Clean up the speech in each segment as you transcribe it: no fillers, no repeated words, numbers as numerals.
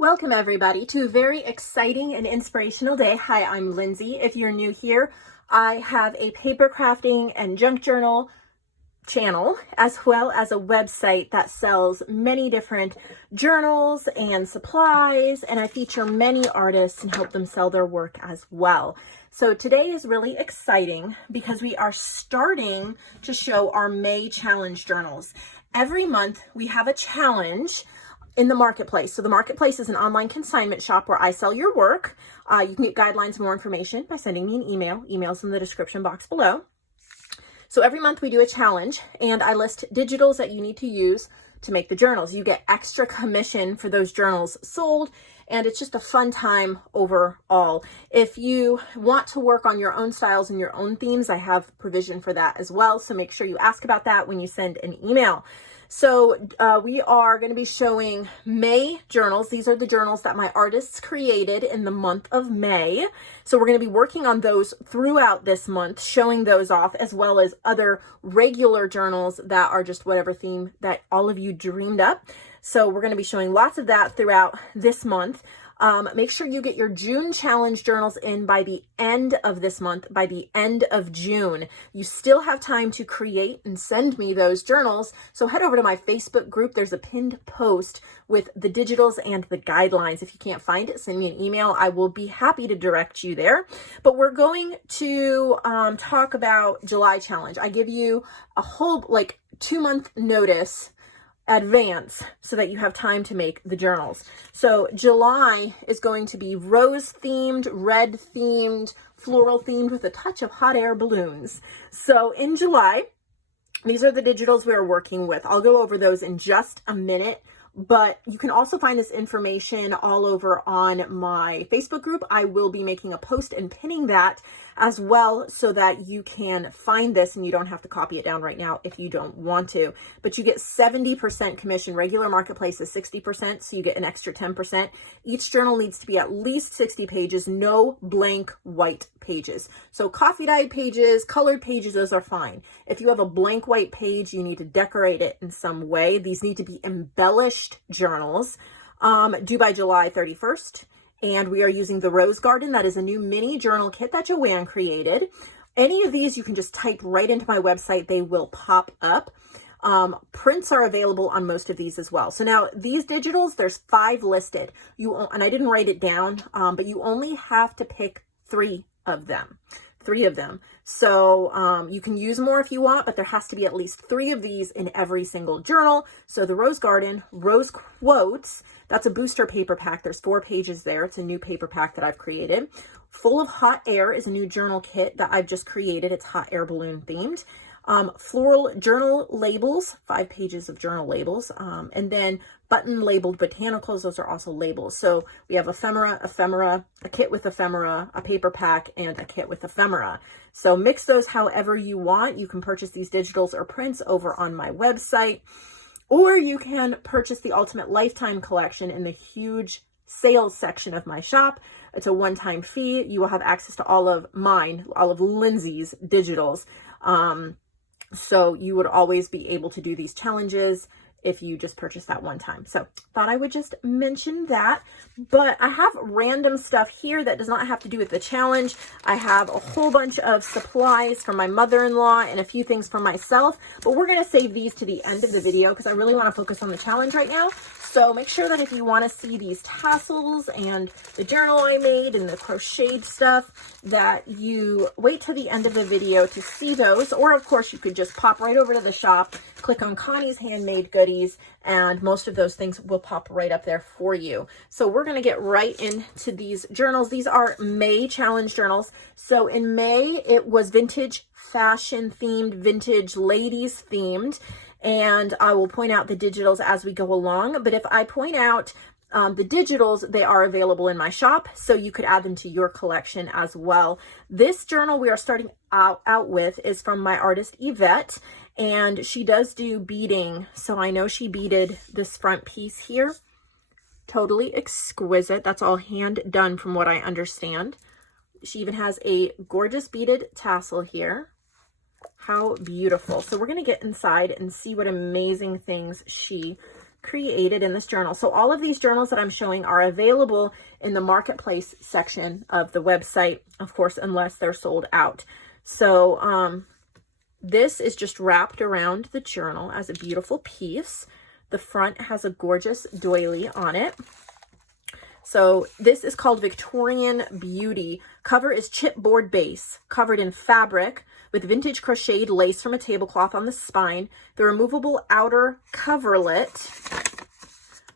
Welcome everybody to a very exciting and inspirational day. Hi, I'm Lindsay. If you're new here, I have a paper crafting and junk journal channel, as well as a website that sells many different journals and supplies, and I feature many artists and help them sell their work as well. So today is really exciting because we are starting to show our May challenge journals. Every month we have a challenge in the marketplace. So the marketplace is an online consignment shop where I sell your work. You can get guidelines and more information by sending me an email. Email's in the description box below. So every month we do a challenge and I list digitals that you need to use to make the journals. You get extra commission for those journals sold, and it's just a fun time overall. If you want to work on your own styles and your own themes, I have provision for that as well. So make sure you ask about that when you send an email. So we are going to be showing May journals. These are the journals that my artists created in the month of May. So we're going to be working on those throughout this month, showing those off, as well as other regular journals that are just whatever theme that all of you dreamed up. So we're going to be showing lots of that throughout this month. Make sure you get your June challenge journals in by the end of this month, by the end of June. You still have time to create and send me those journals. So head over to my Facebook group. There's a pinned post with the digitals and the guidelines. If you can't find it, send me an email. I will be happy to direct you there. But we're going to talk about July challenge. I give you a whole 2-month notice advance so that you have time to make the journals. So July is going to be rose themed, red themed, floral themed with a touch of hot air balloons. So in July, these are the digitals we are working with. I'll go over those in just a minute, but you can also find this information all over on my Facebook group. I will be making a post and pinning that as well so that you can find this and you don't have to copy it down right now if you don't want to. But you get 70% commission. Regular marketplace is 60%, so you get an extra 10%. Each journal needs to be at least 60 pages, no blank white pages. So coffee dyed pages, colored pages, those are fine. If you have a blank white page, you need to decorate it in some way. These need to be embellished journals, due by July 31st. And we are using the Rose Garden. That is a new mini journal kit that JoAnn created. Any of these you can just type right into my website. They will pop up. Prints are available on most of these as well. So now these digitals, there's 5 listed. And I didn't write it down, but you only have to pick 3 of them. 3 of them. So you can use more if you want, but there has to be at least 3 of these in every single journal. So the Rose Garden, Rose Quotes, that's a booster paper pack. There's 4 pages there. It's a new paper pack that I've created. Full of Hot Air is a new journal kit that I've just created. It's hot air balloon themed. Floral journal labels, 5 pages of journal labels, and then button labeled botanicals. Those are also labels. So we have ephemera, a kit with ephemera, a paper pack, and a kit with ephemera. So mix those however you want. You can purchase these digitals or prints over on my website, or you can purchase the Ultimate Lifetime Collection in the huge sales section of my shop. It's a one-time fee. You will have access to all of Lindsay's digitals. So you would always be able to do these challenges if you just purchase that one time. So thought I would just mention that. But I have random stuff here that does not have to do with the challenge. I have a whole bunch of supplies from my mother-in-law and a few things for myself, but we're going to save these to the end of the video because I really want to focus on the challenge right now. So make sure that if you want to see these tassels and the journal I made and the crocheted stuff, that you wait till the end of the video to see those. Or of course you could just pop right over to the shop, click on Connie's Handmade Goodies, and most of those things will pop right up there for you. So we're going to get right into these journals. These are May challenge journals. So in May, it was vintage fashion themed, vintage ladies themed. And I will point out the digitals as we go along. But if I point out the digitals, they are available in my shop, so you could add them to your collection as well. This journal we are starting out with is from my artist Yvette, and she does do beading. So I know she beaded this front piece here. Totally exquisite. That's all hand done from what I understand. She even has a gorgeous beaded tassel here. How beautiful. So we're going to get inside and see what amazing things she created in this journal. So all of these journals that I'm showing are available in the marketplace section of the website, of course, unless they're sold out. So this is just wrapped around the journal as a beautiful piece. The front has a gorgeous doily on it. So this is called Victorian Beauty. Cover is chipboard base, covered in fabric with vintage crocheted lace from a tablecloth on the spine. The removable outer coverlet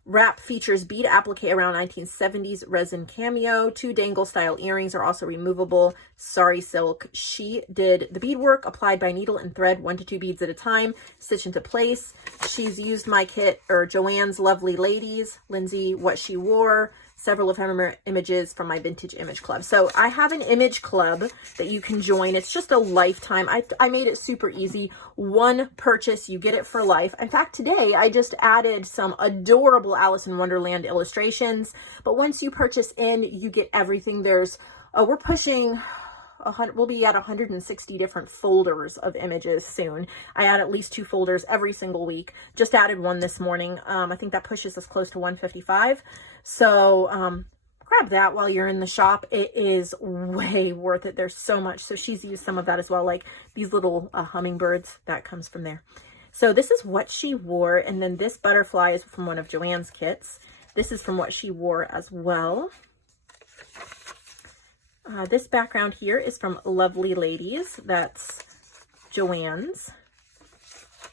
wrap features bead applique around 1970s resin cameo. 2 dangle style earrings are also removable. Sari silk. She did the beadwork applied by needle and thread, 1 to 2 beads at a time, stitch into place. She's used my kit, or JoAnn's Lovely Ladies, Lindsay, What She Wore, several ephemera images from my vintage image club. So I have an image club that you can join. It's just a lifetime. I made it super easy. 1 purchase, you get it for life. In fact, today I just added some adorable Alice in Wonderland illustrations. But once you purchase in, you get everything. There's, we're pushing, we'll be at 160 different folders of images soon. I add at least 2 folders every single week. Just added 1 this morning. I think that pushes us close to 155. So grab that while you're in the shop. It is way worth it. There's so much. So she's used some of that as well, like these little hummingbirds. That comes from there. So this is What She Wore. And then this butterfly is from one of JoAnn's kits. This is from What She Wore as well. This background here is from Lovely Ladies. That's JoAnn's.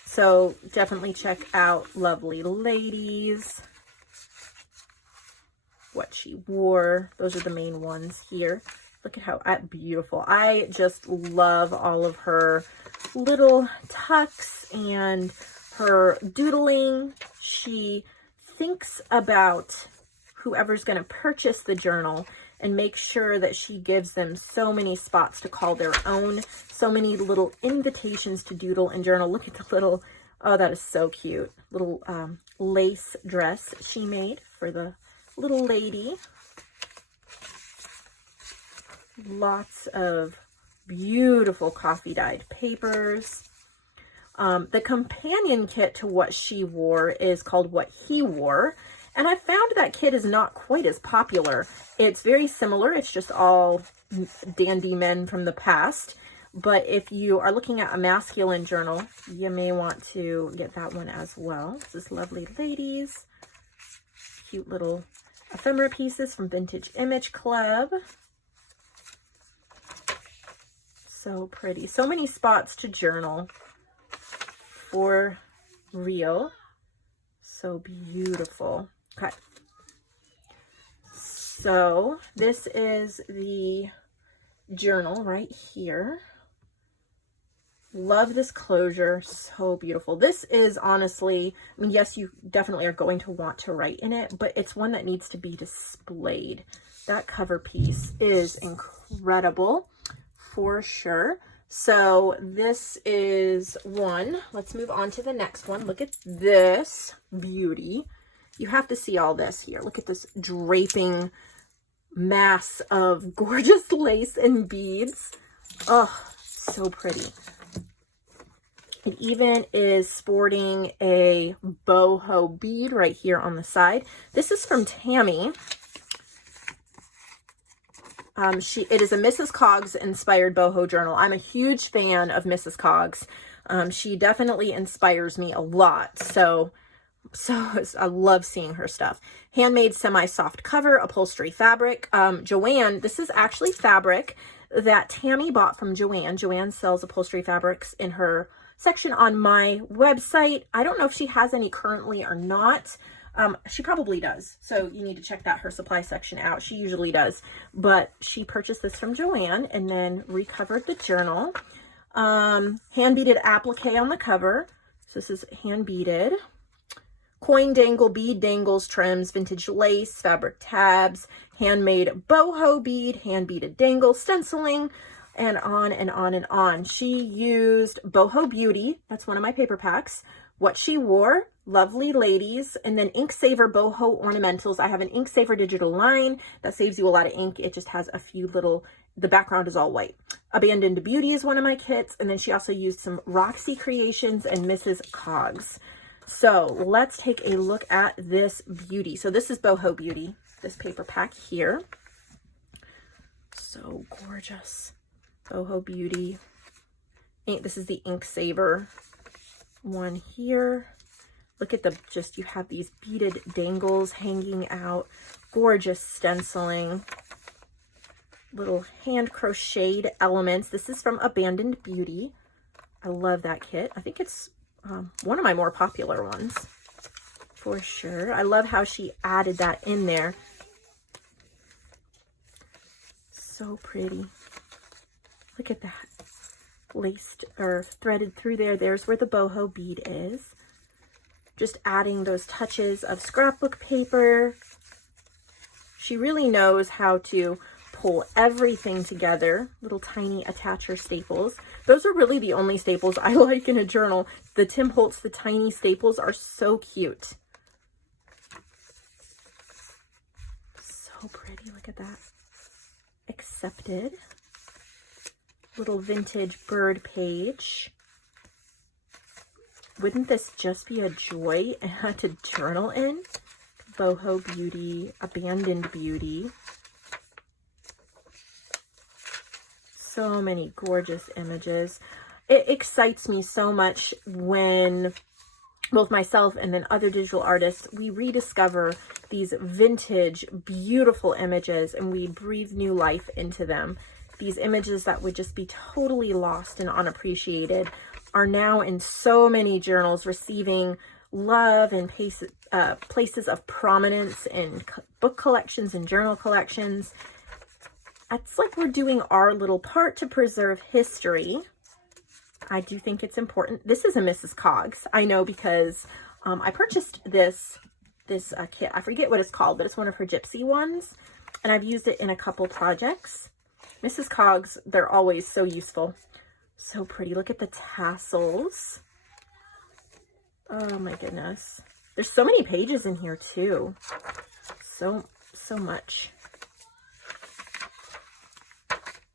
So definitely check out Lovely Ladies. What She Wore. Those are the main ones here. Look at how beautiful. I just love all of her little tucks and her doodling. She thinks about whoever's going to purchase the journal and make sure that she gives them so many spots to call their own, so many little invitations to doodle and journal. Look at the little, oh, that is so cute, little lace dress she made for the little lady. Lots of beautiful coffee dyed papers. The companion kit to What She Wore is called What He Wore. And I found that kit is not quite as popular. It's very similar. It's just all dandy men from the past. But if you are looking at a masculine journal, you may want to get that one as well. This is Lovely Ladies. Cute little ephemera pieces from Vintage Image Club. So pretty. So many spots to journal. For real. So beautiful. Okay. So this is the journal right here. Love this closure. So beautiful. This is honestly, I mean, yes, you definitely are going to want to write in it, but it's one that needs to be displayed. That cover piece is incredible for sure. So this is one. Let's move on to the next one. Look at this beauty. You have to see all this here. Look at this draping mass of gorgeous lace and beads. Oh, so pretty. It even is sporting a boho bead right here on the side. This is from Tammy. It is a Mrs. Coggs inspired boho journal. I'm a huge fan of Mrs. Coggs. She definitely inspires me a lot. So I love seeing her stuff. Handmade semi-soft cover, upholstery fabric. JoAnn, this is actually fabric that Tammy bought from JoAnn. JoAnn sells upholstery fabrics in her section on my website. I don't know if she has any currently or not. She probably does. So you need to check her supply section out. She usually does. But she purchased this from JoAnn and then recovered the journal. Hand beaded applique on the cover. So this is hand beaded. Coin dangle, bead dangles, trims, vintage lace, fabric tabs, handmade boho bead, hand beaded dangle, stenciling, and on and on and on. She used Boho Beauty. That's one of my paper packs. What She Wore, Lovely Ladies, and then Ink Saver Boho Ornamentals. I have an Ink Saver digital line that saves you a lot of ink. It just has a few little, the background is all white. Abandoned Beauty is one of my kits. And then she also used some Roxy Creations and Mrs. Coggs. So let's take a look at this beauty. So this is Boho Beauty, this paper pack here. So gorgeous. Boho Beauty. This is the ink saver one here. Look at the, just, you have these beaded dangles hanging out. Gorgeous stenciling. Little hand crocheted elements. This is from Abandoned Beauty. I love that kit. I think it's one of my more popular ones for sure. I love how she added that in there. So pretty. Look at that. Laced or threaded through there. There's where the boho bead is. Just adding those touches of scrapbook paper. She really knows how to pull everything together. Little tiny attacher staples. Those are really the only staples I like in a journal. The Tim Holtz, the tiny staples are so cute. So pretty. Look at that. Accepted. Little vintage bird page. Wouldn't this just be a joy to journal in? Boho Beauty, Abandoned Beauty. So many gorgeous images. It excites me so much when both myself and then other digital artists, we rediscover these vintage, beautiful images and we breathe new life into them. These images that would just be totally lost and unappreciated are now in so many journals receiving love and places of prominence in book collections and journal collections. It's like we're doing our little part to preserve history. I do think it's important. This is a Mrs. Coggs. I know because I purchased this kit. I forget what it's called, but it's one of her gypsy ones. And I've used it in a couple projects. Mrs. Coggs, they're always so useful. So pretty. Look at the tassels. Oh my goodness. There's so many pages in here too. So much.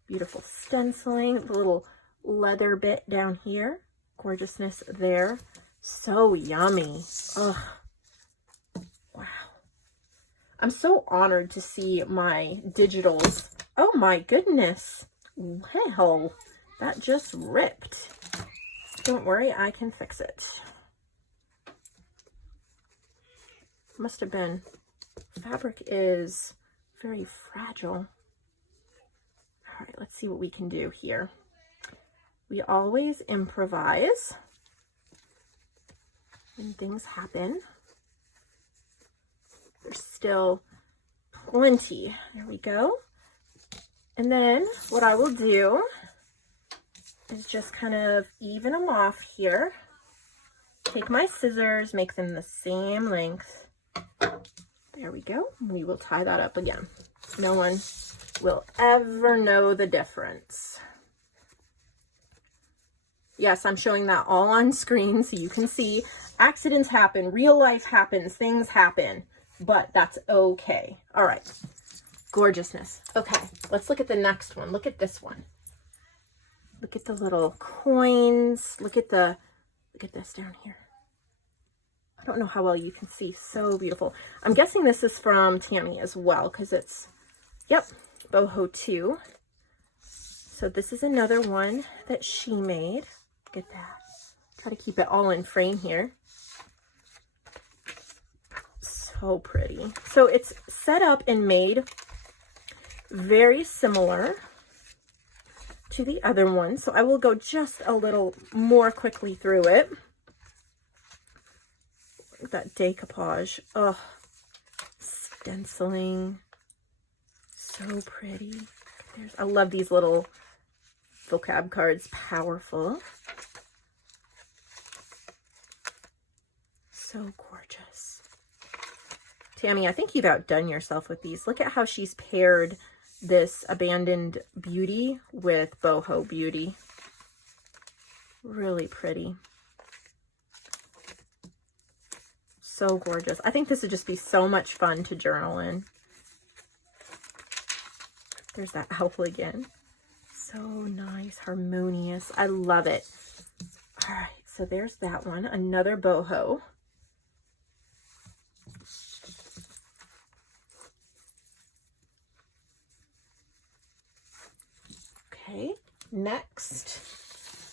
Beautiful stenciling. The little leather bit down here. Gorgeousness there. So yummy. Ugh. Wow. I'm so honored to see my digitals. Oh my goodness. Well, that just ripped. Don't worry, I can fix it. Must have been. Fabric is very fragile. All right, let's see what we can do here. We always improvise when things happen. There's still plenty. There we go. And then what I will do is just kind of even them off here. Take my scissors, make them the same length. There we go. We will tie that up again. No one will ever know the difference. Yes, I'm showing that all on screen so you can see. Accidents happen, real life happens, things happen, but that's okay. All right, gorgeousness. Okay, let's look at the next one. Look at this one. Look at the little coins. Look at this down here. I don't know how well you can see. So beautiful. I'm guessing this is from Tammy as well because it's, yep, Boho 2. So this is another one that she made. Look at that. Try to keep it all in frame here. So pretty. So it's set up and made very similar to the other one. So I will go just a little more quickly through it. That decoupage. Oh, stenciling. So pretty. I love these little vocab cards. Powerful. So gorgeous. Tammy, I think you've outdone yourself with these. Look at how she's paired this Abandoned Beauty with Boho Beauty. Really pretty. So gorgeous. I think this would just be so much fun to journal in. There's that owl again. So nice, harmonious. I love it. All right, so there's that one. Another boho. Next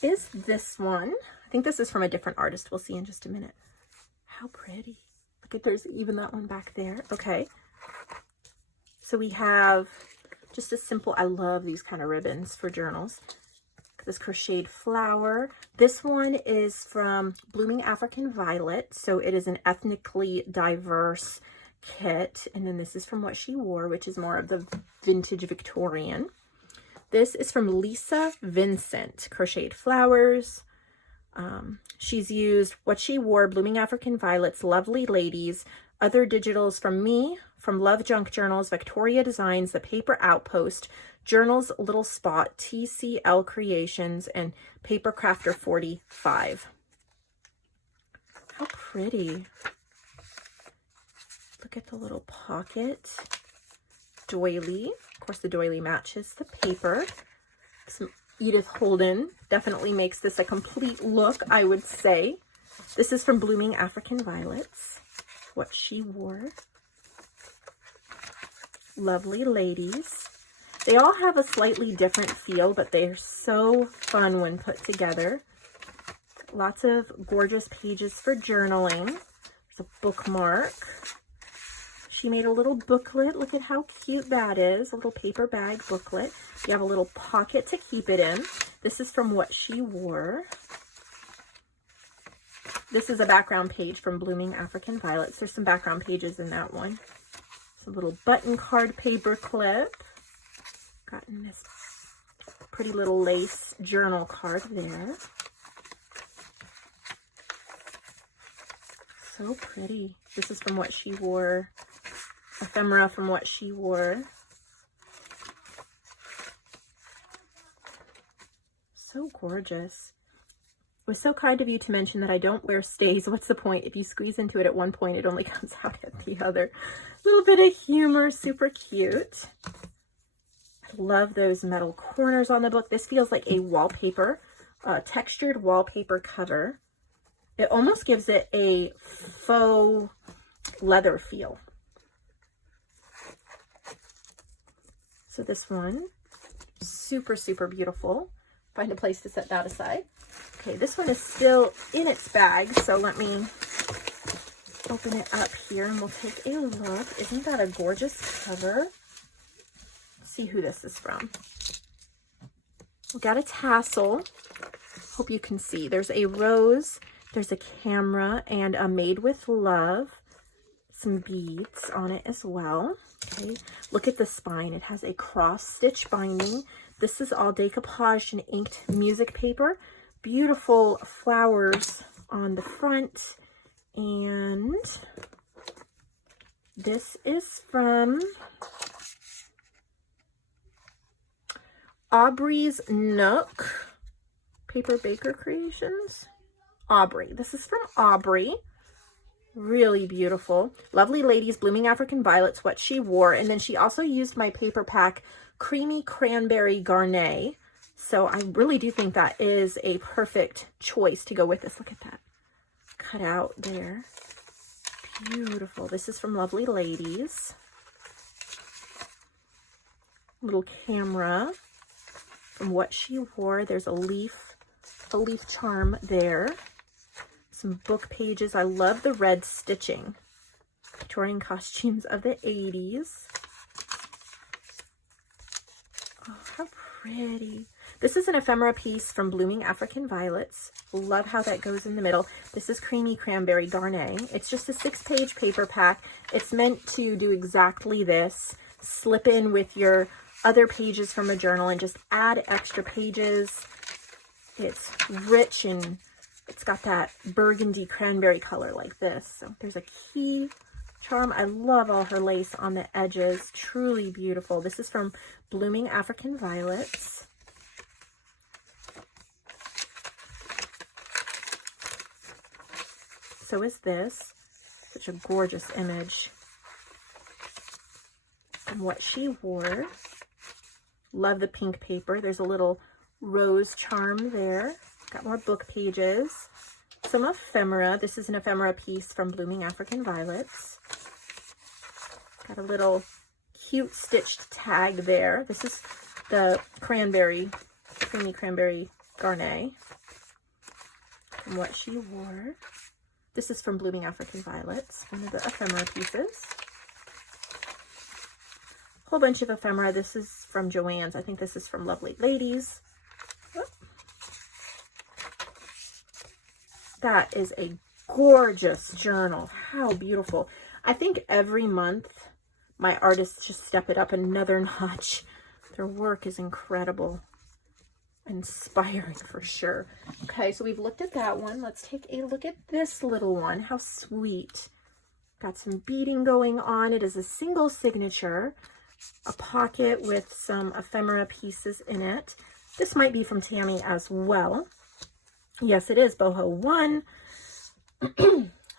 is this one. I think this is from a different artist. We'll see in just a minute. How pretty. Look at, there's even that one back there. Okay. So we have just a simple, I love these kind of ribbons for journals. This crocheted flower. This one is from Blooming African Violet. So it is an ethnically diverse kit. And then this is from What She Wore, which is more of the vintage Victorian. This is from Lisa Vincent, crocheted flowers. She's used What She Wore, Blooming African Violets, Lovely Ladies, other digitals from me, from Love Junk Journals, Victoria Designs, The Paper Outpost, Journals Little Spot, TCL Creations, and Paper Crafter 45. How pretty. Look at the little pocket doily. Of course, the doily matches the paper. Some Edith Holden definitely makes this a complete look, I would say. This is from Blooming African Violets, What She Wore. Lovely Ladies. They all have a slightly different feel, but they're so fun when put together. Lots of gorgeous pages for journaling. There's a bookmark. She made a little booklet. Look at how cute that is. A little paper bag booklet. You have a little pocket to keep it in. This is from What She Wore. This is a background page from Blooming African Violets. There's some background pages in that one. It's a little button card paper clip. Gotten this pretty little lace journal card there. So pretty. This is from What She Wore. Ephemera from What She Wore. So gorgeous. It was so kind of you to mention that I don't wear stays. What's the point? If you squeeze into it at one point, it only comes out at the other. A little bit of humor, super cute. I love those metal corners on the book. This feels like a wallpaper, textured wallpaper cover. It almost gives it a faux leather feel. So this one, super, super beautiful. Find a place to set that aside. Okay, this one is still in its bag, so let me open it up here and we'll take a look. Isn't that a gorgeous cover? Let's see who this is from. We got a tassel. Hope you can see. There's a rose, there's a camera, and a Made with Love. Some beads on it as well. Okay, look at the spine. It has a cross stitch binding. This is all decoupaged and inked music paper. Beautiful flowers on the front. And this is from Aubrey's Nook. Paper Baker Creations. Aubrey. This is from Aubrey. Really beautiful. Lovely Ladies, Blooming African Violets, What She Wore. And then she also used my paper pack Creamy Cranberry Garnet. So I really do think that is a perfect choice to go with this. Look at that cut out there. Beautiful. This is from Lovely Ladies. Little camera from What She Wore. There's a leaf charm there. Some book pages. I love the red stitching. Victorian costumes of the 80s. Oh, how pretty. This is an ephemera piece from Blooming African Violets. Love how that goes in the middle. This is Creamy Cranberry Garnet. It's just a 6-page paper pack. It's meant to do exactly this. Slip in with your other pages from a journal and just add extra pages. It's rich and it's got that burgundy cranberry color like this. So there's a key charm. I love all her lace on the edges. Truly beautiful. This is from Blooming African Violets. So is this. Such a gorgeous image. And What She Wore. Love the pink paper. There's a little rose charm there. Got more book pages. Some ephemera. This is an ephemera piece from Blooming African Violets. Got a little cute stitched tag there. This is the cranberry creamy cranberry garnet from what she wore. This is from Blooming African Violets, one of the ephemera pieces. Whole bunch of ephemera. This is from JoAnn's. I think this is from Lovely Ladies. Oh. That is a gorgeous journal. How beautiful. I think every month my artists just step it up another notch. Their work is incredible. Inspiring for sure. Okay, so we've looked at that one. Let's take a look at this little one. How sweet. Got some beading going on. It is a single signature. A pocket with some ephemera pieces in it. This might be from Tammy as well. Yes, it is boho 1.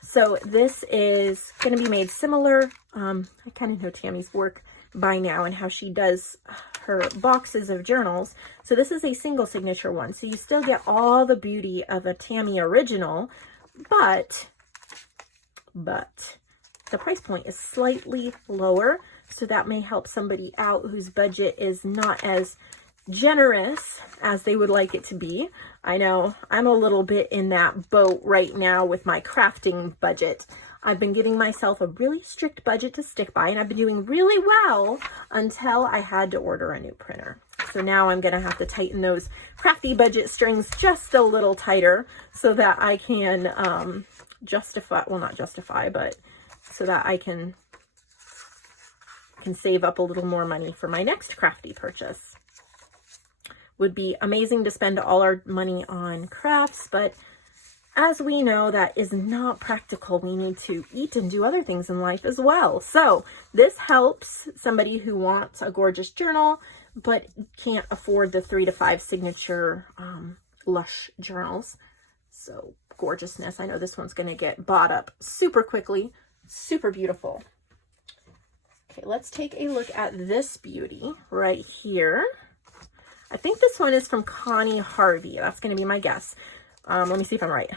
So this is going to be made similar. I kind of know Tammy's work by now and how she does her boxes of journals. So this is a single signature one. So you still get all the beauty of a Tammy original, but the price point is slightly lower. So that may help somebody out whose budget is not as generous as they would like it to be. I know I'm a little bit in that boat right now with my crafting budget. I've been giving myself a really strict budget to stick by, and I've been doing really well until I had to order a new printer. So now I'm going to have to tighten those crafty budget strings just a little tighter so that I can justify, well, not justify, but so that I can save up a little more money for my next crafty purchase. Would be amazing to spend all our money on crafts, but as we know, that is not practical. We need to eat and do other things in life as well. So this helps somebody who wants a gorgeous journal, but can't afford the 3 to 5 signature lush journals. So gorgeousness. I know this one's going to get bought up super quickly. Super beautiful. Okay, let's take a look at this beauty right here. I think this one is from Connie Harvey. That's going to be my guess. Let me see if I'm right.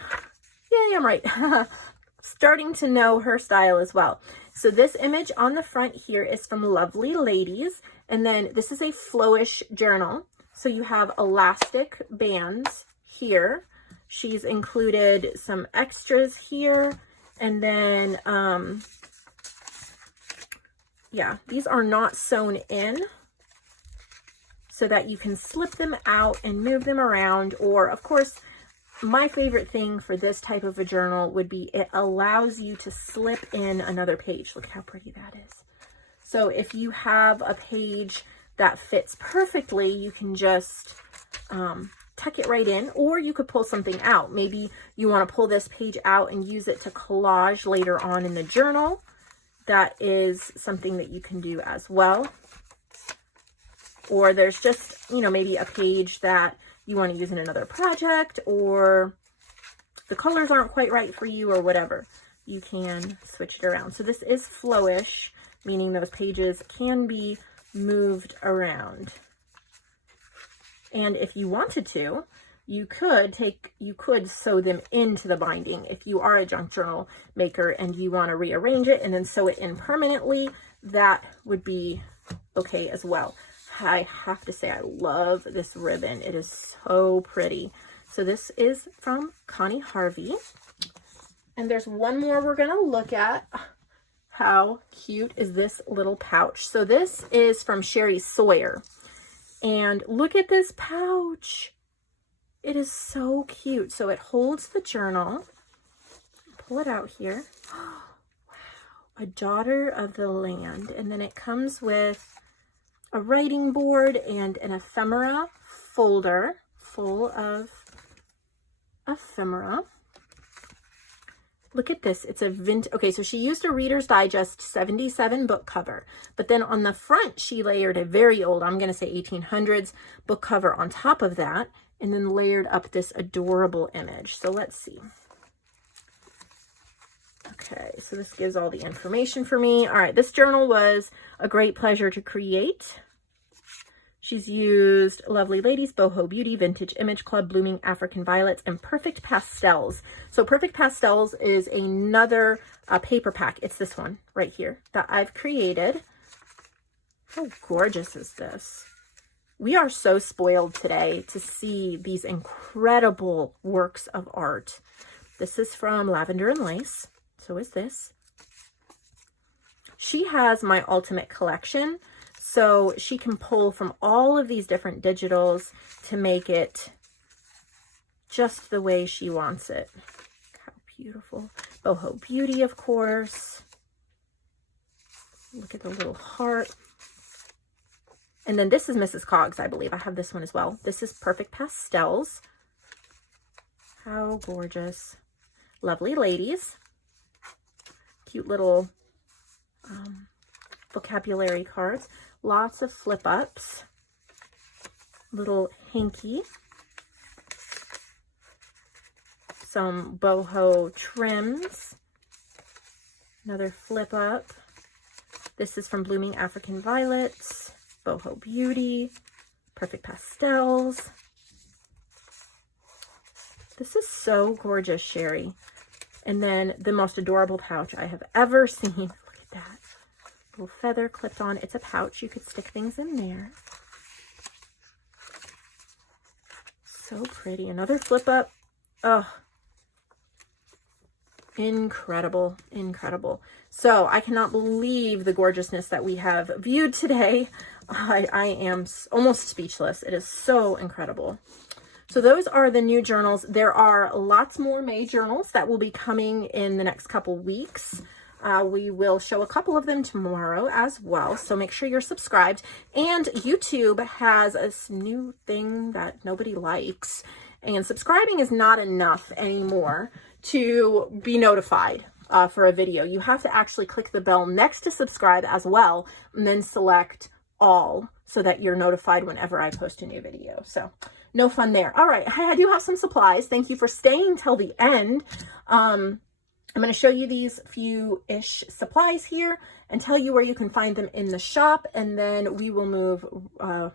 Yay, I'm right. Starting to know her style as well. So this image on the front here is from Lovely Ladies. And then this is a flowish journal. So you have elastic bands here. She's included some extras here. And then, yeah, these are not sewn in, so that you can slip them out and move them around. Or, of course, my favorite thing for this type of a journal would be it allows you to slip in another page. Look how pretty that is. So if you have a page that fits perfectly, you can just tuck it right in, or you could pull something out. Maybe you want to pull this page out and use it to collage later on in the journal. That is something that you can do as well. Or there's just, you know, maybe a page that you want to use in another project, or the colors aren't quite right for you or whatever. You can switch it around. So this is flowish, meaning those pages can be moved around. And if you wanted to, you could sew them into the binding. If you are a junk journal maker and you want to rearrange it and then sew it in permanently, that would be okay as well. I have to say, I love this ribbon. It is so pretty. So this is from Connie Harvey. And there's one more we're going to look at. How cute is this little pouch? So this is from Sherry Sawyer. And look at this pouch. It is so cute. So it holds the journal. Pull it out here. Wow. A Daughter of the Land. And then it comes with a writing board and an ephemera folder full of ephemera. Look at this. It's a okay, so she used a Reader's Digest 77 book cover, but then on the front she layered a very old, I'm going to say 1800s book cover on top of that, and then layered up this adorable image. So let's see. Okay, so this gives all the information for me. All right, this journal was a great pleasure to create. She's used Lovely Ladies, Boho Beauty, Vintage Image Club, Blooming African Violets, and Perfect Pastels. So Perfect Pastels is another paper pack. It's this one right here that I've created. How gorgeous is this? We are so spoiled today to see these incredible works of art. This is from Lavender and Lace. So is this. She has my ultimate collection, so she can pull from all of these different digitals to make it just the way she wants it. How beautiful. Boho Beauty, of course. Look at the little heart. And then this is Mrs. Coggs, I believe. I have this one as well. This is Perfect Pastels. How gorgeous. Lovely ladies. Cute little vocabulary cards. Lots of flip-ups. Little hanky. Some boho trims. Another flip-up. This is from Blooming African Violets. Boho Beauty, Perfect Pastels. This is so gorgeous, Sherry. And then the most adorable pouch I have ever seen. Look at that. Little feather clipped on. It's a pouch. You could stick things in there. So pretty. Another flip up. Oh, incredible, incredible. So I cannot believe the gorgeousness that we have viewed today. I am almost speechless. It is so incredible. So those are the new journals. There are lots more May journals that will be coming in the next couple weeks. We will show a couple of them tomorrow as well. So make sure you're subscribed. And YouTube has a new thing that nobody likes. And subscribing is not enough anymore to be notified for a video. You have to actually click the bell next to subscribe as well, and then select all so that you're notified whenever I post a new video. So no fun there. All right, I do have some supplies. Thank you for staying till the end. I'm going to show you these few-ish supplies here and tell you where you can find them in the shop, and then we will move, well,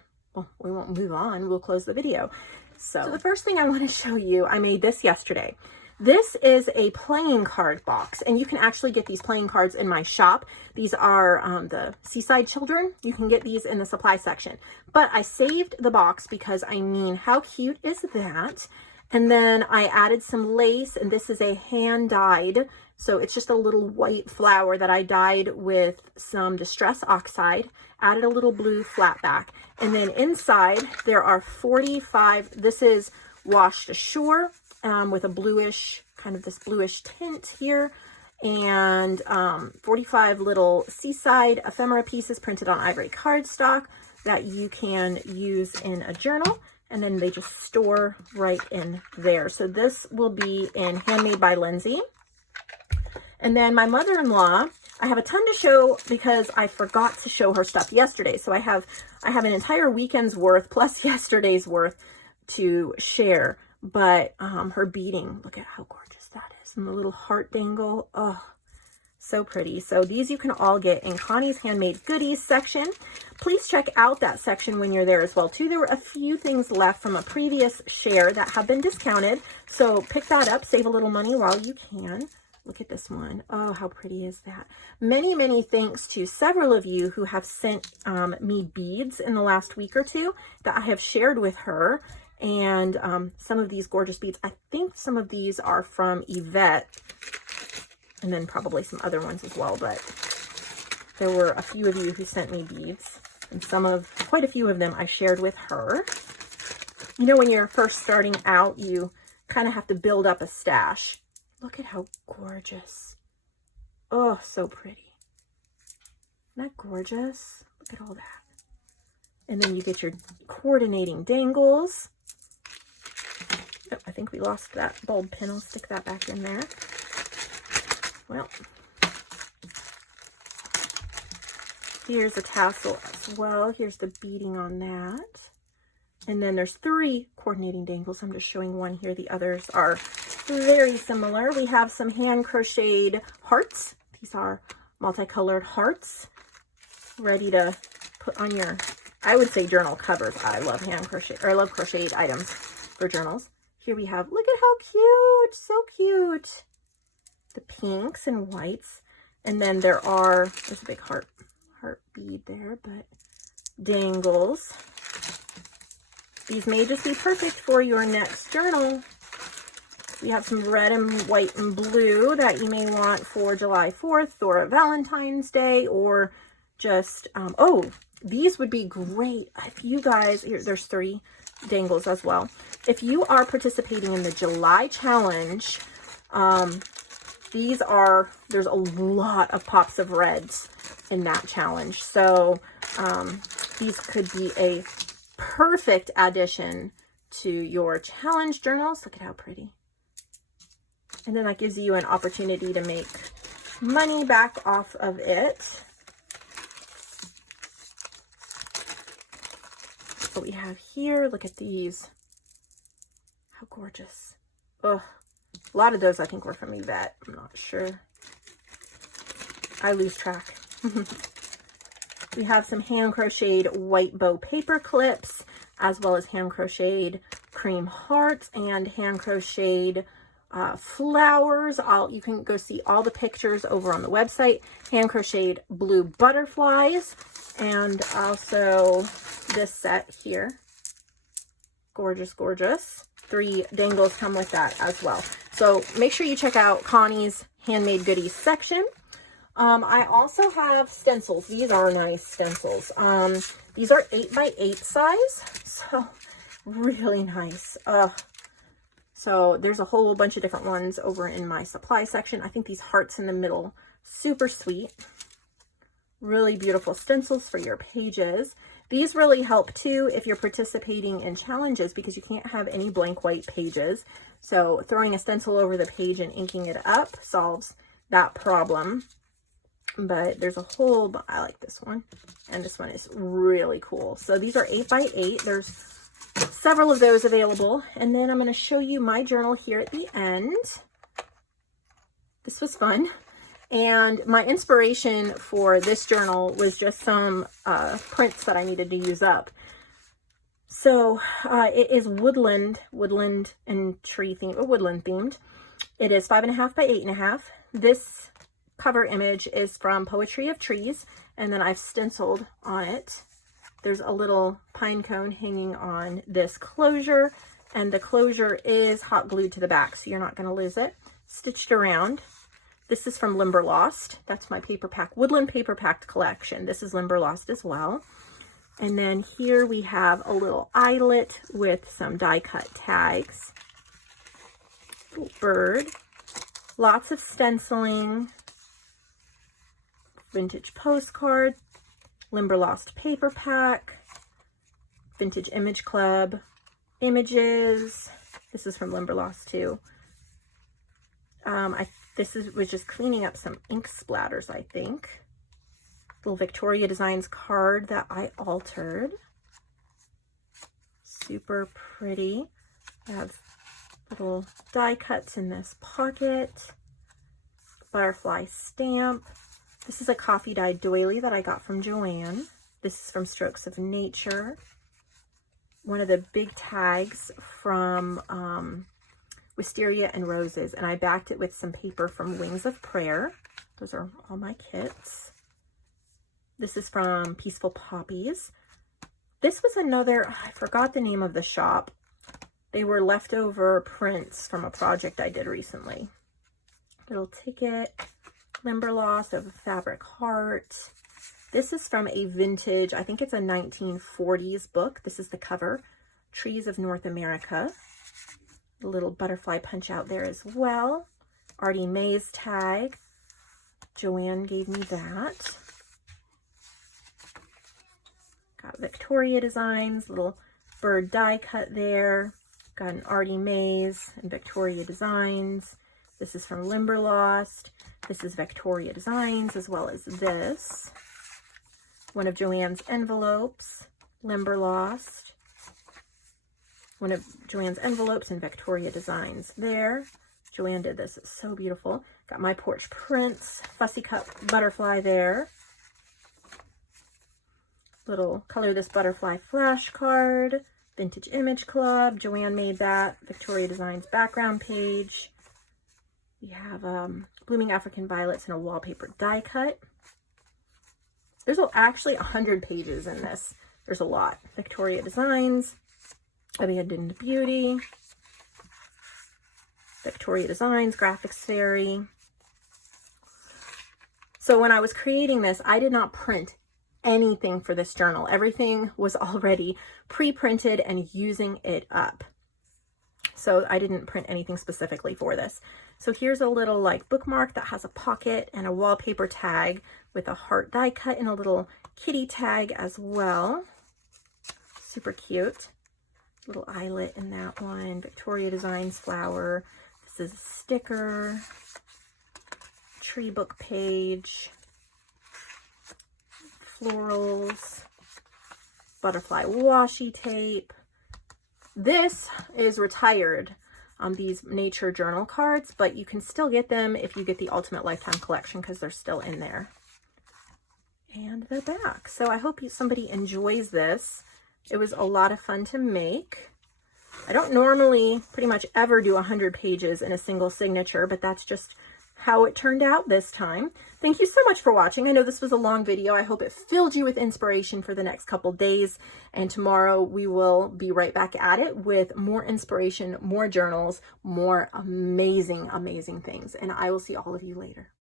we won't move on, we'll close the video. So the first thing I want to show you, I made this yesterday. This is a playing card box, and you can actually get these playing cards in my shop. These are the Seaside Children. You can get these in the supply section. But I saved the box because, I mean, how cute is that? And then I added some lace, and this is a hand-dyed. So it's just a little white flower that I dyed with some Distress Oxide. Added a little blue flat back. And then inside, there are 45, this is washed ashore. With a bluish, kind of this bluish tint here, and 45 little Seaside ephemera pieces printed on ivory cardstock that you can use in a journal, and then they just store right in there. So this will be in Handmade by Lindsay. And then my mother-in-law, I have a ton to show because I forgot to show her stuff yesterday. So I have an entire weekend's worth plus yesterday's worth to share. But her beading, look at how gorgeous that is. And the little heart dangle, oh, so pretty. So these you can all get in Connie's Handmade Goodies section. Please check out that section when you're there as well, too. There were a few things left from a previous share that have been discounted. So pick that up, save a little money while you can. Look at this one. Oh, how pretty is that? Many, many thanks to several of you who have sent me beads in the last week or two that I have shared with her. And some of these gorgeous beads, I think some of these are from Yvette, and then probably some other ones as well, but there were a few of you who sent me beads, and quite a few of them I shared with her. You know, when you're first starting out, you kind of have to build up a stash. Look at how gorgeous. Oh, so pretty. Isn't that gorgeous? Look at all that. And then you get your coordinating dangles. Oh, I think we lost that bulb pin. I'll stick that back in there. Well, here's a tassel as well. Here's the beading on that. And then there's 3 coordinating dangles. I'm just showing one here. The others are very similar. We have some hand crocheted hearts. These are multicolored hearts ready to put on your, I would say, journal covers. I love hand crochet, or I love crocheted items for journals. Here we have, look at how cute, so cute. The pinks and whites. And then there's a big heart bead there, but dangles. these may just be perfect for your next journal. We have some red and white and blue that you may want for July 4th or Valentine's Day, or just, oh, these would be great if you guys, here, there's 3 dangles as well. If you are participating in the July challenge, there's a lot of pops of reds in that challenge. So these could be a perfect addition to your challenge journals. Look at how pretty. And then that gives you an opportunity to make money back off of it. What we have here, look at these. How gorgeous. Oh, a lot of those I think were from Yvette. I'm not sure. I lose track. We have some hand crocheted white bow paper clips, as well as hand crocheted cream hearts and hand crocheted flowers. You can go see all the pictures over on the website. Hand crocheted blue butterflies, and also this set here. Gorgeous, gorgeous. 3 dangles come with that as well. So make sure you check out Connie's handmade goodies section. I also have stencils. These are nice stencils. These are 8x8 size, so really nice. So there's a whole bunch of different ones over in my supply section. I think these hearts in the middle, super sweet. Really beautiful stencils for your pages. These really help too if you're participating in challenges, because you can't have any blank white pages. So throwing a stencil over the page and inking it up solves that problem. But there's a whole, I like this one, and this one is really cool. So these are 8x8. There's several of those available. And then I'm going to show you my journal here at the end. This was fun. And my inspiration for this journal was just some prints that I needed to use up. So it is woodland and tree themed, woodland themed. It is 5.5 by 8.5. This cover image is from Poetry of Trees, and then I've stenciled on it. There's a little pine cone hanging on this closure, and the closure is hot glued to the back, so you're not going to lose it. Stitched around. This is from Limberlost. That's my paper pack, woodland paper packed collection. This is Limberlost as well. And then here we have a little eyelet with some die cut tags. Little bird. Lots of stenciling. Vintage postcard. Limberlost paper pack. Vintage Image Club. Images. This is from Limberlost too. This was just cleaning up some ink splatters, I think. Little Victoria Designs card that I altered. Super pretty. I have little die cuts in this pocket. Butterfly stamp. This is a coffee dyed doily that I got from JoAnn. This is from Strokes of Nature. One of the big tags from Wisteria and Roses, and I backed it with some paper from Wings of Prayer. Those are all my kits. This is from Peaceful Poppies. This was another, I forgot the name of the shop. They were leftover prints from a project I did recently. Little ticket, Limberlost of a fabric heart. This is from a vintage, I think it's a 1940s book. This is the cover, Trees of North America. A little butterfly punch out there as well. Artie May's tag. JoAnn gave me that. Got Victoria Designs, little bird die cut there. Got an Artie May's and Victoria Designs. This is from Limberlost. This is Victoria Designs, as well as this. One of JoAnn's envelopes, Limberlost. One of JoAnn's envelopes and Victoria Designs there. JoAnn did this, it's so beautiful. Got My Porch Prints, Fussy Cut butterfly there. Little Color This Butterfly flashcard, Vintage Image Club, JoAnn made that. Victoria Designs background page. We have Blooming African Violets and a wallpaper die cut. There's actually 100 pages in this. There's a lot. Victoria Designs. Abandoned Beauty, Victoria Designs, Graphics Fairy. So when I was creating this, I did not print anything for this journal. Everything was already pre-printed and using it up. So I didn't print anything specifically for this. So here's a little like bookmark that has a pocket and a wallpaper tag with a heart die cut and a little kitty tag as well. Super cute. Little eyelet in that one. Victoria Designs flower. This is a sticker. Tree book page. Florals. Butterfly washi tape. This is retired on these nature journal cards, but you can still get them if you get the Ultimate Lifetime Collection because they're still in there. And the back. So I hope somebody enjoys this. It was a lot of fun to make. I don't normally pretty much ever do 100 pages in a single signature, but that's just how it turned out this time. Thank you so much for watching. I know this was a long video. I hope it filled you with inspiration for the next couple days. And tomorrow we will be right back at it with more inspiration, more journals, more amazing, amazing things. And I will see all of you later.